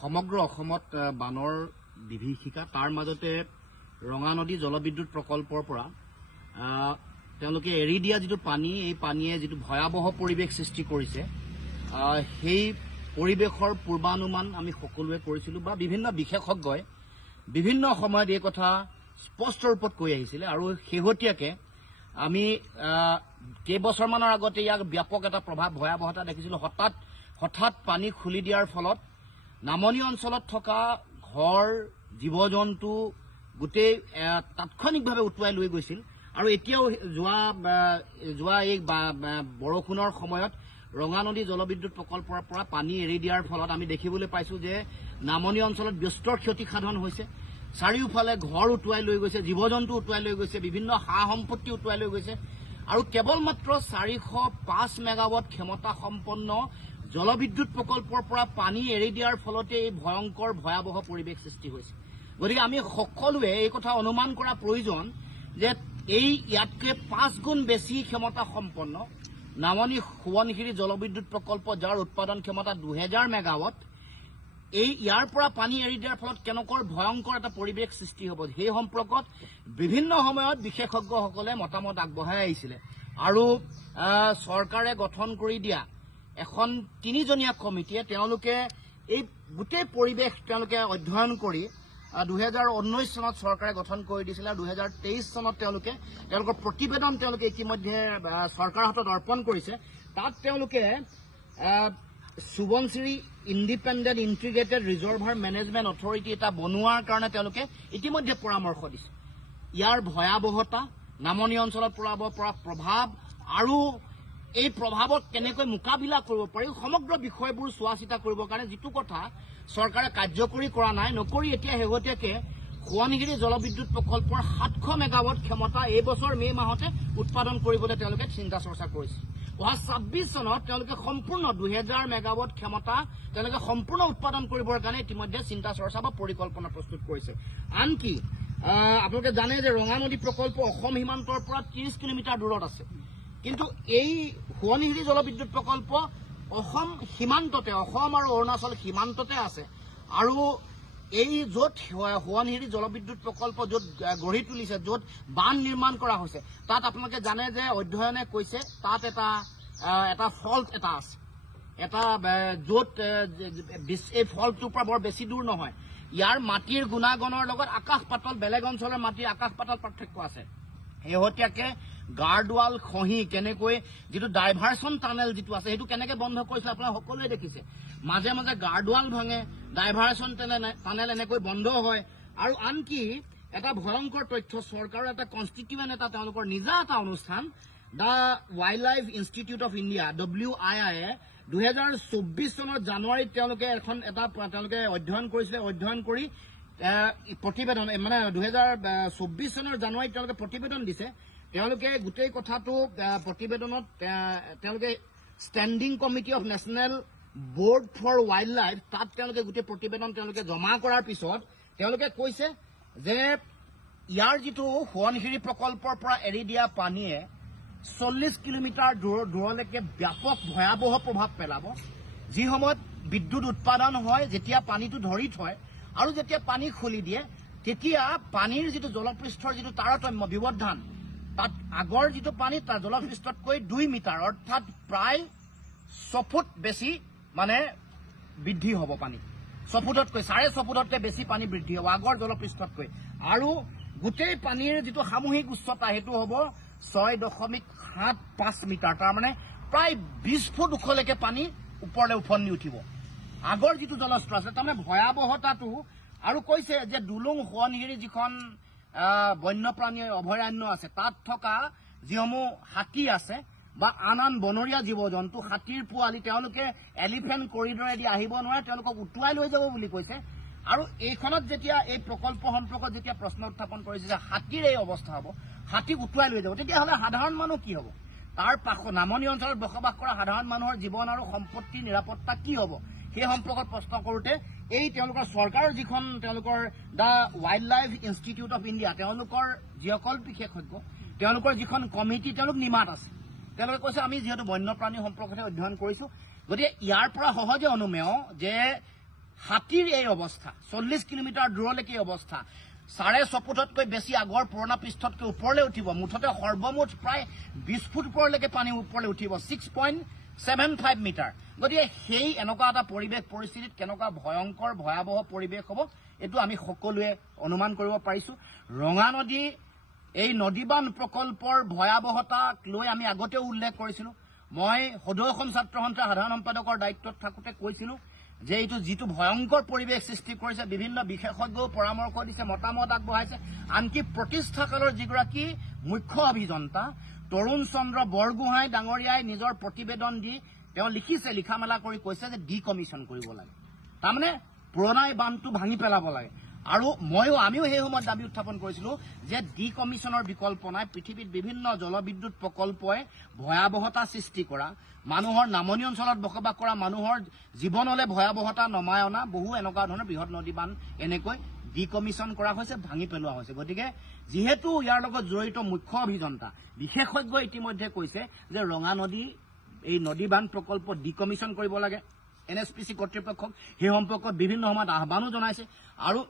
সমগ্ৰ অসমত বানৰ বিভীষিকা তাৰ মাজতে ৰঙা নদী জলবিদ্যুৎ প্ৰকল্পৰ পৰা তেওঁলোকে এৰি দিয়া যিটো পানী এই পানীয়ে যিটো ভয়াৱহ পৰিৱেশ সৃষ্টি কৰিছে সেই পৰিৱেশৰ পূৰ্বানুমান আমি সকলোৱে কৰিছিলো বা বিভিন্ন বিশেষজ্ঞই বিভিন্ন সময়ত এই কথা স্পষ্ট ৰূপত কৈ আহিছিলে আৰু শেহতীয়াকে আমি কেইবছৰমানৰ আগতে ইয়াক ব্যাপক এটা প্ৰভাৱ ভয়াৱহতা দেখিছিলো হঠাৎ পানী খুলি দিয়াৰ ফলত নামনি অঞ্চলত থকা ঘৰ জীৱ জন্তু গোটেই তাৎক্ষণিকভাৱে উটুৱাই লৈ গৈছিল আৰু এতিয়াও যোৱা এই বৰষুণৰ সময়ত ৰঙা নদী জলবিদ্যুৎ প্ৰকল্পৰ পৰা পানী এৰি দিয়াৰ ফলত আমি দেখিবলৈ পাইছো যে নামনি অঞ্চলত ব্যস্তৰ ক্ষতিসাধন হৈছে চাৰিওফালে ঘৰ উটুৱাই লৈ গৈছে জীৱ জন্তু উটুৱাই লৈ গৈছে বিভিন্ন সা সম্পত্তি উটুৱাই লৈ গৈছে আৰু কেৱল মাত্ৰ 405 মেগাৱাট ক্ষমতা সম্পন্ন জলবিদ্যুৎ প্ৰকল্পৰ পৰা পানী এৰি দিয়াৰ ফলতে এই ভয়ংকৰ ভয়াৱহ পৰিৱেশ সৃষ্টি হৈছে গতিকে আমি সকলোৱে এই কথা অনুমান কৰা প্ৰয়োজন যে এই ইয়াতকৈ 5 গুণ বেছি ক্ষমতা সম্পন্ন নামনি সোৱণশিৰি জলবিদ্যুৎ প্ৰকল্প যাৰ উৎপাদন ক্ষমতা 2000 মেগাৱাট এই ইয়াৰ পৰা পানী এৰি দিয়াৰ ফলত কেনেকৈ ভয়ংকৰ এটা পৰিৱেশ সৃষ্টি হ'ব সেই সম্পৰ্কত বিভিন্ন সময়ত বিশেষজ্ঞসকলে মতামত আগবঢ়াই আহিছিলে আৰু চৰকাৰে গঠন কৰি দিয়া এখন 3জনীয়া কমিটিয়ে তেওঁলোকে এই গোটেই পৰিৱেশ তেওঁলোকে অধ্যয়ন কৰি 2019 চনত চৰকাৰে গঠন কৰি দিছিল আৰু 2023 চনত তেওঁলোকৰ প্ৰতিবেদন ইতিমধ্যে চৰকাৰৰ হাতত অৰ্পণ কৰিছে তাত তেওঁলোকে Subansiri independent integrated reservoir management authority এটা বনোৱাৰ কাৰণে তেওঁলোকে ইতিমধ্যে পৰামৰ্শ দিছে ইয়াৰ ভয়াৱহতা নামনি অঞ্চলত পৰাব পৰা প্ৰভাৱ আৰু এই প্ৰভাৱত কেনেকৈ মোকাবিলা কৰিব পাৰি সমগ্ৰ বিষয়বোৰ চোৱা চিতা কৰিবৰ কাৰণে যিটো কথা চৰকাৰে কাৰ্যকৰী কৰা নাই নকৰি এতিয়া শেহতীয়াকে সোৱণশিৰি জলবিদ্যুৎ প্ৰকল্পৰ 700 মেগাৱাট ক্ষমতা এই বছৰ মে মাহতে উৎপাদন কৰিবলৈ তেওঁলোকে চিন্তা চৰ্চা কৰিছে অহা 26 চনত তেওঁলোকে সম্পূৰ্ণ 2000 মেগাৱাট ক্ষমতা তেওঁলোকে সম্পূৰ্ণ উৎপাদন কৰিবৰ কাৰণে ইতিমধ্যে চিন্তা চৰ্চা বা পৰিকল্পনা প্ৰস্তুত কৰিছে আনকি আপোনালোকে জানে যে ৰঙা নদী প্ৰকল্প অসম সীমান্তৰ পৰা 30 কিলোমিটাৰ দূৰত আছে কিন্তু এই সোৱণশিৰি জলবিদ্যুৎ প্ৰকল্প অসম সীমান্ততে অসম আৰু অৰুণাচল সীমান্ততে আছে আৰু এই য'ত সোৱণশিৰি জলবিদ্যুৎ প্ৰকল্প য'ত গঢ়ি তুলিছে য'ত বান্ধ নিৰ্মাণ কৰা হৈছে তাত আপোনালোকে জানে যে অধ্যয়নে কৈছে তাত এটা ফল্ট এটা আছে এটা য'ত এই ফল্টটোৰ পৰা বৰ বেছি দূৰ নহয় ইয়াৰ মাটিৰ গুণাগুণৰ লগত আকাশ পাতাল বেলেগ অঞ্চলৰ মাটিৰ আকাশ পাতাল পাৰ্থক্য আছে শেহতীয়াকে গাৰ্ডৱাল খহি কেনেকৈ যিটো ডাইভাৰচন টানেল যিটো আছে সেইটো কেনেকৈ বন্ধ কৰিছে আপোনালোকে সকলোৱে দেখিছে মাজে মাজে গাৰ্ডৱাল ভাঙে ডাইভাৰচন টানেল এনেকৈ বন্ধ হয় আৰু আনকি এটা ভয়ংকৰ তথ্য চৰকাৰৰ এটা কনষ্টিটিউৱেণ্ট এটা তেওঁলোকৰ নিজা এটা অনুষ্ঠান the wild life institute of India WII 2024 চনৰ জানুৱাৰীত তেওঁলোকে তেওঁলোকে অধ্যয়ন কৰিছিলে অধ্যয়ন কৰি প্ৰতিবেদন মানে 2024 চনৰ জানুৱাৰীত তেওঁলোকে প্ৰতিবেদন দিছে তেওঁলোকে গোটেই কথাটো প্ৰতিবেদনত তেওঁলোকে standing committee of national board for wildlife তাত তেওঁলোকে গোটেই প্ৰতিবেদন তেওঁলোকে জমা কৰাৰ পিছত তেওঁলোকে কৈছে যে ইয়াৰ যিটো সোৱণশিৰি প্ৰকল্পৰ পৰা এৰি দিয়া পানীয়ে 40 কিলোমিটাৰ দূৰলৈকে ব্যাপক ভয়াৱহ প্ৰভাৱ পেলাব যি সময়ত বিদ্যুৎ উৎপাদন হয় যেতিয়া পানীটো ধৰি থয় আৰু যেতিয়া পানী খুলি দিয়ে তেতিয়া পানীৰ যিটো জলপৃষ্ঠৰ যিটো তাৰতম্য ব্যৱধান তাত আগৰ যিটো পানী তাৰ জলপৃষ্ঠতকৈ 2 মিটাৰ অৰ্থাৎ প্ৰায় 6 ফুট বেছি মানে বৃদ্ধি হ'ব পানী 6 ফুটতকৈ 6.5 ফুটতকৈ বেছি পানী বৃদ্ধি হ'ব আগৰ জলপৃষ্ঠতকৈ আৰু গোটেই পানীৰ যিটো সামূহিক উচ্চতা সেইটো হ'ব 6.75 মিটাৰ তাৰমানে প্ৰায় 20 ফুট ওখলৈকে পানী ওপৰলৈ উফন্দি উঠিব আগৰ যিটো জলস্তৰ আছে তাৰমানে ভয়াৱহতাটো আৰু কৈছে যে দুলুং সোৱণশিৰি যিখন বন্যপ্ৰাণী অভয়াৰণ্য আছে তাত থকা যিসমূহ হাতী আছে বা আন বনৰীয়া জীৱ জন্তু হাতীৰ পোৱালি তেওঁলোকে এলিফেণ্ট কৰিডৰেদি আহিব নোৱাৰে তেওঁলোকক উটুৱাই লৈ যাব বুলি কৈছে আৰু এইখনত যেতিয়া এই প্ৰকল্প সম্পৰ্কত যেতিয়া প্ৰশ্ন উত্থাপন কৰিছে যে হাতীৰ এই অৱস্থা হ'ব হাতীক উটুৱাই লৈ যাব তেতিয়াহ'লে সাধাৰণ মানুহ কি হ'ব তাৰ নামনি অঞ্চলত বসবাস কৰা সাধাৰণ মানুহৰ জীৱন আৰু সম্পত্তিৰ নিৰাপত্তা কি হ'ব সেই সম্পৰ্কত প্ৰশ্ন কৰোঁতে এই তেওঁলোকৰ চৰকাৰৰ যিখন তেওঁলোকৰ the wild life institute of India তেওঁলোকৰ যিসকল বিশেষজ্ঞ তেওঁলোকৰ যিখন কমিটি তেওঁলোক নিমাত আছে তেওঁলোকে কৈছে আমি যিহেতু বন্যপ্ৰাণী সম্পৰ্কতে অধ্যয়ন কৰিছো গতিকে ইয়াৰ পৰা সহজে অনুমেয় যে হাতীৰ এই অৱস্থা 40 কিলোমিটাৰ দূৰলৈকে এই অৱস্থা 6.5 ফুটতকৈ বেছি আগৰ পুৰণা পৃষ্ঠতকৈ ওপৰলৈ উঠিব মুঠতে সৰ্বমুঠ প্ৰায় 20 ফুট ওপৰলৈকে পানী ওপৰলৈ উঠিব 6.75 মিটাৰ গতিকে সেই এনেকুৱা এটা পৰিৱেশ পৰিস্থিতিত কেনেকুৱা ভয়ংকৰ ভয়াৱহ পৰিৱেশ হ'ব এটো আমি সকলোৱে অনুমান কৰিব পাৰিছো ৰঙা নদী এই নদীবান প্ৰকল্পৰ ভয়াৱহতাক লৈ আমি আগতে উল্লেখ কৰিছিলো মই সদৌ অসম ছাত্ৰ সন্থাৰ সাধাৰণ সম্পাদকৰ দায়িত্বত থাকোতে কৈছিলো যে এইটো যিটো ভয়ংকৰ পৰিৱেশ সৃষ্টি কৰিছে বিভিন্ন বিশেষজ্ঞও পৰামৰ্শ দিছে মতামত আগবঢ়াইছে আনকি প্ৰতিষ্ঠাকালৰ যিগৰাকী মুখ্য অভিযন্তা তৰুণ চন্দ্ৰ বৰগোহাঁই ডাঙৰীয়াই নিজৰ প্ৰতিবেদন দি তেওঁ লিখিছে লিখা মেলা কৰি কৈছে যে ডিকমিছন কৰিব লাগে তাৰমানে পুৰণা বান্ধটো ভাঙি পেলাব লাগে আৰু আমিও সেই সময়ত দাবী উত্থাপন কৰিছিলো যে ডিকমিছনৰ বিকল্প নাই পৃথিৱীত বিভিন্ন জলবিদ্যুৎ প্ৰকল্পই ভয়াৱহতা সৃষ্টি কৰা মানুহৰ নামনি অঞ্চলত বসবাস কৰা মানুহৰ জীৱনলৈ ভয়াৱহতা নমাই অনা বহু এনেকুৱা ধৰণৰ বৃহৎ নদী বান্ধ এনেকৈ ডিকমিছন কৰা হৈছে ভাঙি পেলোৱা হৈছে গতিকে যিহেতু ইয়াৰ লগত জড়িত মুখ্য অভিযন্তা বিশেষজ্ঞ ইতিমধ্যে কৈছে যে ৰঙা নদী এই নদী বান্ধ প্ৰকল্প ডিকমিছন কৰিব লাগে NSPC কৰ্তৃপক্ষক সেই সম্পৰ্কত বিভিন্ন সময়ত আহ্বানো জনাইছে আৰু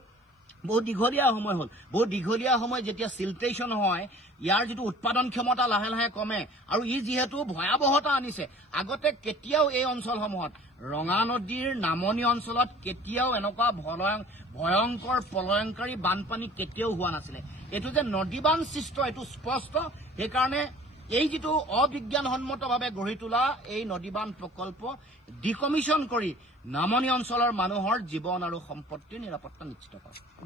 বহু দীঘলীয়া সময় হল বহু দীঘলীয়া সময় যেতিয়া সিল্ট্ৰেশন হয় ইয়াৰ যেটো উৎপাদন ক্ষমতা লাহে লাহে কমে আৰু ই যেহেতু ভয়াৱহতা আনিছে আগতে কেতিয়াও এই অঞ্চলসমূহত ৰঙা নদীৰ নামনি অঞ্চলত কেতিয়াও এনেকুৱা ভয়ংকৰ প্ৰলয়ংকাৰী বানপানী কেতিয়াও হোৱা নাছিলে এটো যে নদীবান সৃষ্ট এটো স্পষ্ট সেই কাৰণে এই যেটো অবিজ্ঞানসন্মতভাৱে গঢ়ি তোলা এই নদীবান প্ৰকল্প ডিকমিছন কৰি নামনি অঞ্চলৰ মানুহৰ জীৱন আৰু সম্পত্তিৰ নিৰাপত্তা নিশ্চিত কৰে